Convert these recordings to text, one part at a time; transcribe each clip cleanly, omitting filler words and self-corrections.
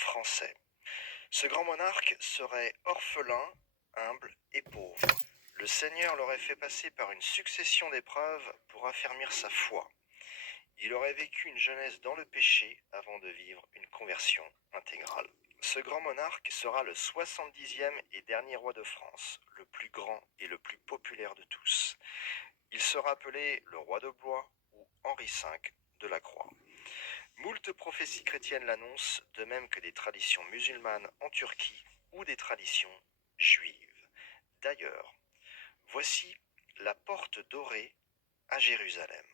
français. Ce grand monarque serait orphelin, humble et pauvre. Le Seigneur l'aurait fait passer par une succession d'épreuves pour affermir sa foi. Il aurait vécu une jeunesse dans le péché avant de vivre une conversion intégrale. Ce grand monarque sera le 70e et dernier roi de France, le plus grand et le plus populaire de tous. Il sera appelé le roi de bois ou Henri V de la Croix. Moult prophéties chrétiennes l'annoncent, de même que des traditions musulmanes en Turquie ou des traditions juives. D'ailleurs, voici la porte dorée à Jérusalem.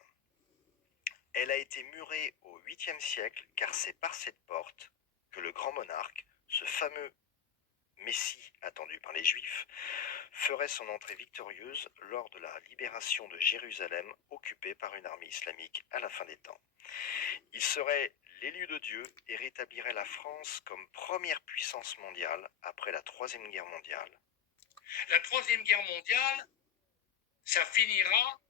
Elle a été murée au 8e siècle car c'est par cette porte que le grand monarque, ce fameux Messie attendu par les Juifs, ferait son entrée victorieuse lors de la libération de Jérusalem occupée par une armée islamique à la fin des temps. Il serait l'élu de Dieu et rétablirait la France comme première puissance mondiale après la Troisième Guerre mondiale. La Troisième Guerre mondiale, ça finira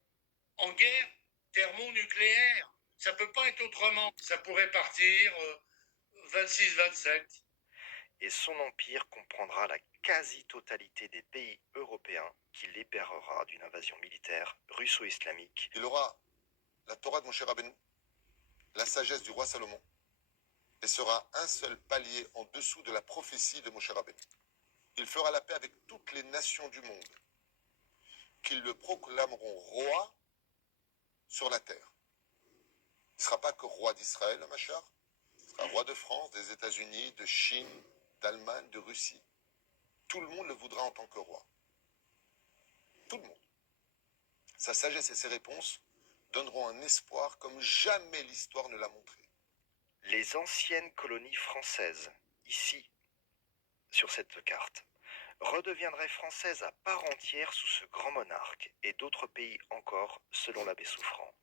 en guerre thermonucléaire. Ça peut pas être autrement. Ça pourrait partir 26-27. Et son empire comprendra la quasi-totalité des pays européens qu'il libérera d'une invasion militaire russo-islamique. Il aura la Torah de Moshe Rabbeinu, la sagesse du roi Salomon, et sera un seul palier en dessous de la prophétie de Moshe Rabbeinu. Il fera la paix avec toutes les nations du monde, qui le proclameront roi sur la terre. Il ne sera pas que roi d'Israël, le Machar, il sera roi de France, des États-Unis, de Chine, d'Allemagne, de Russie. Tout le monde le voudra en tant que roi. Tout le monde. Sa sagesse et ses réponses donneront un espoir comme jamais l'histoire ne l'a montré. Les anciennes colonies françaises, ici, sur cette carte, redeviendraient françaises à part entière sous ce grand monarque, et d'autres pays encore selon l'abbé Souffrant.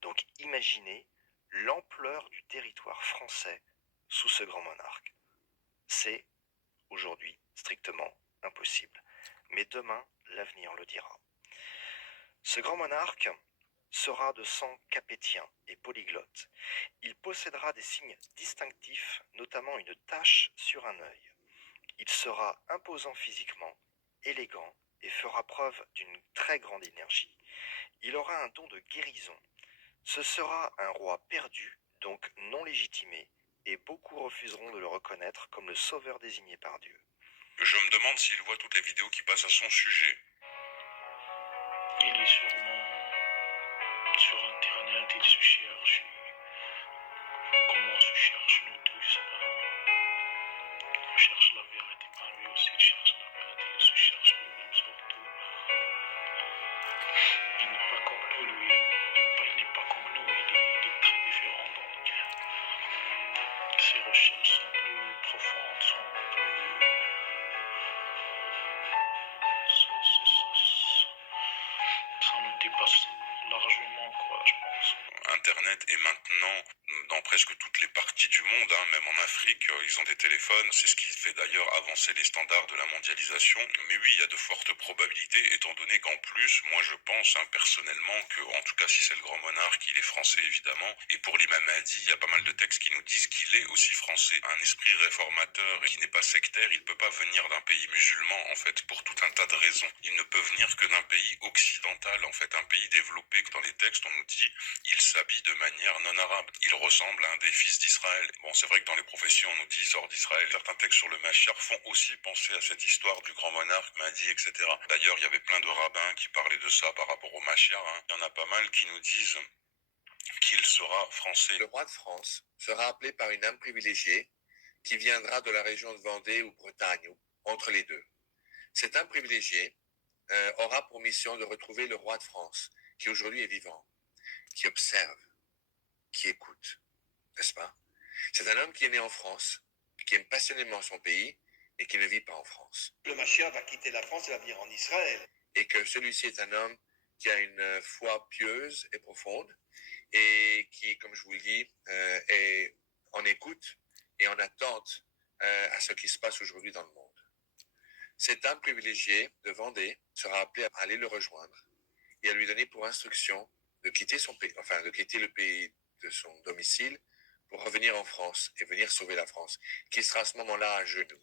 Donc imaginez l'ampleur du territoire français sous ce grand monarque. C'est aujourd'hui strictement impossible. Mais demain, l'avenir le dira. Ce grand monarque sera de sang capétien et polyglotte. Il possédera des signes distinctifs, notamment une tache sur un œil. Il sera imposant physiquement, élégant et fera preuve d'une très grande énergie. Il aura un don de guérison. Ce sera un roi perdu, donc non légitimé, et beaucoup refuseront de le reconnaître comme le sauveur désigné par Dieu. Je me demande s'il voit toutes les vidéos qui passent à son sujet. Il est sûrement sur internet, il se cherche. Comment on se cherche, nous tous? On cherche la vérité, pas lui aussi, il cherche la vérité, il se cherche lui-même surtout. Il n'est pas comme nous, lui, il n'est pas comme nous, il est très différent, donc ses recherches sont plus profondes, sont plus... Ça nous dépasse largement, quoi, je pense. Internet est maintenant dans presque toutes les parties du monde, même en Afrique, ils ont des téléphones, c'est ce qui fait d'ailleurs avancer les standards de la mondialisation. Mais oui, il y a de fortes probabilités, étant donné qu'en plus, moi je pense personnellement que, en tout cas si c'est le grand monarque, il est français évidemment, et pour l'imam Mahdi, il y a pas mal de textes qui nous disent qu'il est aussi français. Un esprit réformateur et qui n'est pas sectaire, il ne peut pas venir d'un pays musulman en fait, pour tout un tas de raisons. Il ne peut venir que d'un pays occidental, en fait, un pays développé. Dans les textes, on nous dit, il s'habille de manière non arabe. Il ressemble à un des fils d'Israël. Bon, c'est vrai que dans les prophéties, on nous dit, il sort d'Israël. Certains textes sur le Mashiach font aussi penser à cette histoire du grand monarque, Mahdi, etc. D'ailleurs, il y avait plein de rabbins qui parlaient de ça par rapport au Mashiach. Il y en a pas mal qui nous disent qu'il sera français. Le roi de France sera appelé par une âme privilégiée qui viendra de la région de Vendée ou Bretagne, ou entre les deux. Cette âme privilégiée aura pour mission de retrouver le roi de France, qui aujourd'hui est vivant, qui observe, qui écoute, n'est-ce pas? C'est un homme qui est né en France, qui aime passionnément son pays et qui ne vit pas en France. Le Mashiach va quitter la France et va venir en Israël. Et que celui-ci est un homme qui a une foi pieuse et profonde et qui, comme je vous le dis, est en écoute et en attente à ce qui se passe aujourd'hui dans le monde. Cet âme privilégié de Vendée sera appelé à aller le rejoindre et à lui donner pour instruction de quitter son pays, enfin de quitter le pays de son domicile pour revenir en France et venir sauver la France, qui sera à ce moment-là à genoux.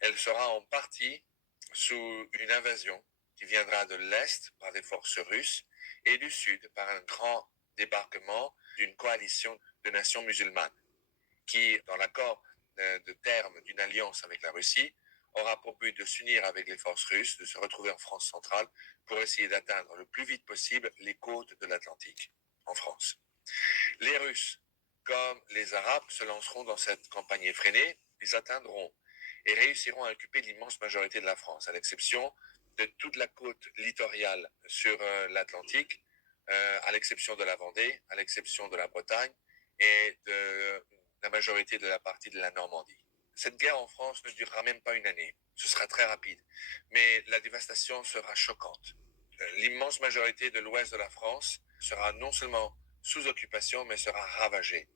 Elle sera en partie sous une invasion qui viendra de l'Est par des forces russes et du Sud par un grand débarquement d'une coalition de nations musulmanes qui, dans l'accord de terme d'une alliance avec la Russie, aura pour but de s'unir avec les forces russes, de se retrouver en France centrale pour essayer d'atteindre le plus vite possible les côtes de l'Atlantique, en France. Les Russes, comme les Arabes, se lanceront dans cette campagne effrénée, les atteindront et réussiront à occuper l'immense majorité de la France, à l'exception de toute la côte littorale sur l'Atlantique, à l'exception de la Vendée, à l'exception de la Bretagne et de la majorité de la partie de la Normandie. Cette guerre en France ne durera même pas une année, ce sera très rapide, mais la dévastation sera choquante. L'immense majorité de l'ouest de la France sera non seulement sous occupation, mais sera ravagée.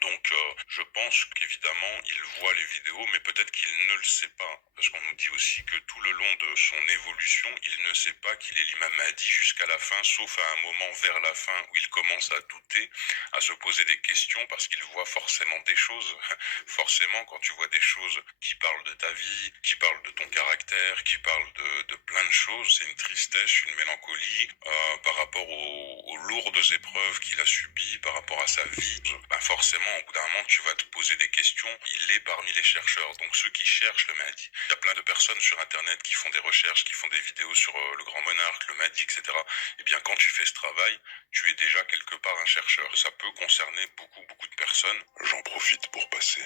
Donc je pense qu'évidemment il voit les vidéos, mais peut-être qu'il ne le sait pas, parce qu'on nous dit aussi que tout le long de son évolution, il ne sait pas qu'il est l'imam Mahdi jusqu'à la fin, sauf à un moment vers la fin où il commence à douter, à se poser des questions, parce qu'il voit forcément des choses. Forcément, quand tu vois des choses qui parlent de ta vie, qui parlent de ton caractère, qui parlent de plein de choses, c'est une tristesse, une mélancolie par rapport aux lourdes épreuves qu'il a subies, par rapport à sa vie. Ben forcément, au bout d'un moment, tu vas te poser des questions. Il est parmi les chercheurs, donc ceux qui cherchent le Mahdi. Il y a plein de personnes sur Internet qui font des recherches, qui font des vidéos sur le grand monarque, le Mahdi, etc. Eh bien, quand tu fais ce travail, tu es déjà quelque part un chercheur. Ça peut concerner beaucoup de personnes. J'en profite pour passer